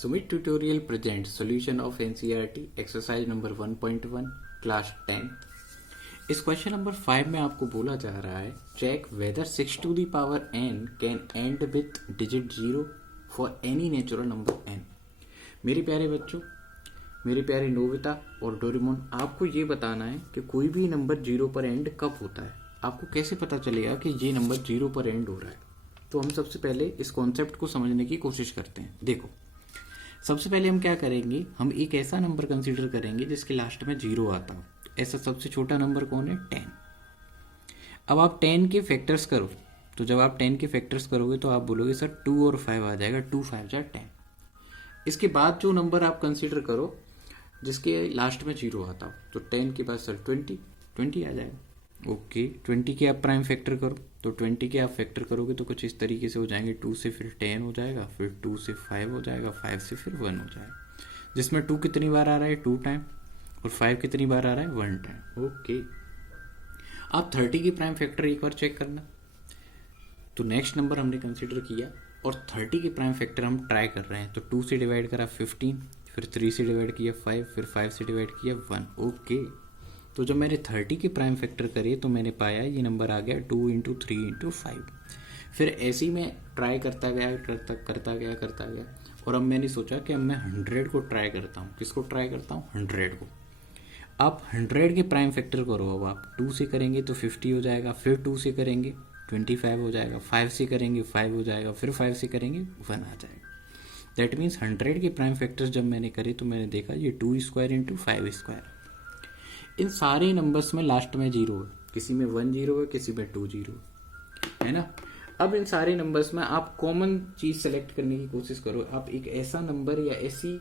Sumit Tutorial presents solution of NCERT exercise number 1.1 class 10. इस question number 5 में आपको बोला जा रहा है check whether 6 to the power n can end with digit 0 for any natural number n। मेरे प्यारे बच्चों, मेरे प्यारे नोबिता और डोरेमोन, आपको ये बताना है कि कोई भी नंबर 0 पर एंड कब होता है। आपको कैसे पता चलेगा कि ये नंबर 0 पर एंड हो रहा है? तो हम सबसे पहले इस कॉन्सेप्ट को समझने की कोशिश करते हैं। देखो, सबसे पहले हम क्या करेंगे, हम एक ऐसा नंबर कंसीडर करेंगे जिसके लास्ट में 0 आता हो। ऐसा सबसे छोटा नंबर कौन है? 10। अब आप 10 के फैक्टर्स करो, तो जब आप 10 के फैक्टर्स करोगे तो आप बोलोगे सर 2 और 5 आ जाएगा, 2 5 जा 10। इसके बाद जो नंबर आप कंसीडर करो जिसके लास्ट में 0 आता हो, तो 10 के बाद सर 20 आ जाएगा। ओके, 20 के आप प्राइम फैक्टर करो, तो 20 के आप फैक्टर करोगे तो कुछ इस तरीके से हो जाएंगे। 2 से फिर 10 हो जाएगा, फिर 2 से 5 हो जाएगा, 5 से फिर 1 हो जाएगा, जिसमें 2 कितनी बार आ रहा है? 2 टाइम, और 5 कितनी बार आ रहा है? 1 टाइम। ओके, आप 30 की प्राइम फैक्टर एक बार चेक करना। तो नेक्स्ट नंबर हमने कंसिडर किया और 30 की प्राइम फैक्टर हम ट्राई कर रहे हैं। तो 2 से डिवाइड करा 15, फिर 3 से डिवाइड किया 5, फिर 5 से डिवाइड किया 1। ओके, तो जब मैंने 30 की प्राइम फैक्टर करे तो मैंने पाया ये नंबर आ गया 2 × 3 × 5। फिर ऐसे ही मैं ट्राई करता गया और अब मैंने सोचा कि अब मैं 100 को ट्राई करता हूँ। किसको ट्राई करता हूँ? 100 को। आप 100 के प्राइम फैक्टर करो। अब आप 2 से करेंगे तो 50 हो जाएगा, फिर 2 से करेंगे 25 हो जाएगा, 5 से करेंगे 5 हो जाएगा, फिर 5 से करेंगे 1 आ जाएगा। दैट मीन्स 100 के प्राइम फैक्टर्स जब मैंने करे तो मैंने देखा ये 2 स्क्वायर × 5 स्क्वायर। इन सारे नंबर्स में लास्ट में 0 है, किसी में 1 0 है, किसी में 2 0 है ना। अब इन सारे नंबर्स में आप कॉमन चीज सेलेक्ट करने की कोशिश करो। आप एक ऐसा नंबर या ऐसी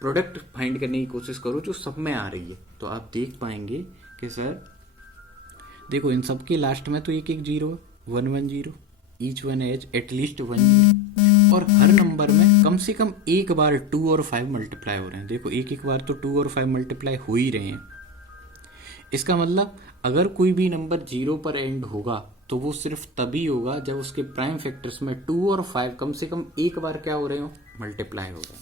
प्रोडक्ट फाइंड करने की कोशिश करो जो सब में आ रही है। तो आप देख पाएंगे कि सर देखो, इन सब के लास्ट में तो एक 0 है, 1 1 0, ईच वन एज एटलीस्ट 1 0, और हर नंबर में कम से कम एक बार 2 और 5 मल्टीप्लाई हो रहे हैं। देखो, एक बार तो 2 और 5 मल्टीप्लाई हो ही रहे हैं। इसका मतलब अगर कोई भी नंबर 0 पर एंड होगा तो वो सिर्फ तभी होगा जब उसके प्राइम फैक्टर्स में 2 और 5 कम से कम एक बार क्या हो रहे हो? मल्टीप्लाई हो रहे हैं।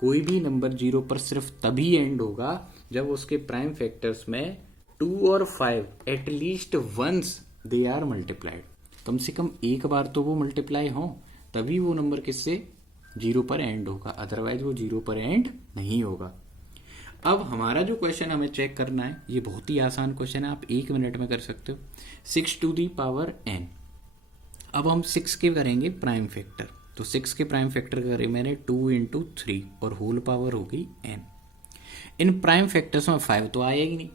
कोई भी नंबर 0 पर सिर्फ तभी एंड होगा जब उसके प्राइम फैक्टर्स में 2 और 5 at least once they are multiplied. कम से कम एक बार तो वो मल्टीप्लाई हो, तभी वो नंबर किससे? 0 पर एंड होगा, अदरवाइज वो 0 पर एंड नहीं होगा। अब हमारा जो क्वेश्चन हमें चेक करना है, ये बहुत ही आसान क्वेश्चन है, आप 1 मिनट में कर सकते हो। 6 to the power n। अब हम 6 के करेंगे प्राइम फैक्टर, तो 6 के प्राइम फैक्टर करे मैंने 2 × 3 और होल पावर हो गई n। इन प्राइम फैक्टर्स में 5 तो आया ही नहीं,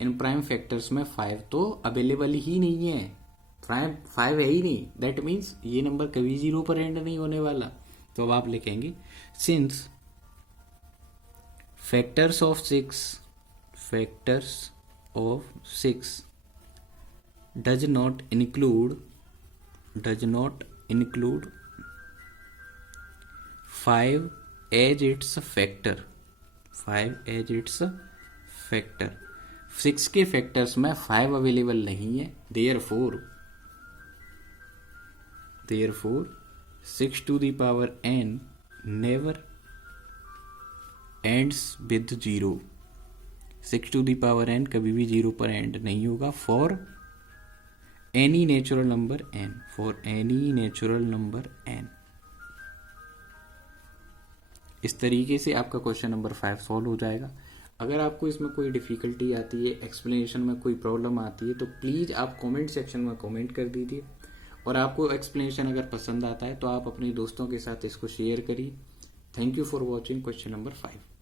इन प्राइम फैक्टर्स में 5 तो अवेलेबल ही नहीं है, प्राइम 5 है ही नहीं। दैट मीन्स ये नंबर कभी 0 पर एंड नहीं होने वाला। तो अब आप लिखेंगे since factors of 6 does not include 5 as its factor. 6 के फैक्टर्स में 5 अवेलेबल नहीं है। Therefore 6 to the power n never ends with 0। 6 to the power n कभी भी 0 पर एंड नहीं होगा for any natural number n। इस तरीके से आपका क्वेश्चन नंबर 5 सॉल्व हो जाएगा। अगर आपको इसमें कोई डिफिकल्टी आती है, एक्सप्लेनेशन में कोई प्रॉब्लम आती है, तो प्लीज़ आप कमेंट सेक्शन में कमेंट कर दीजिए। और आपको एक्सप्लेनेशन अगर पसंद आता है तो आप अपने दोस्तों के साथ इसको शेयर करिए। Thank you for watching question number 5।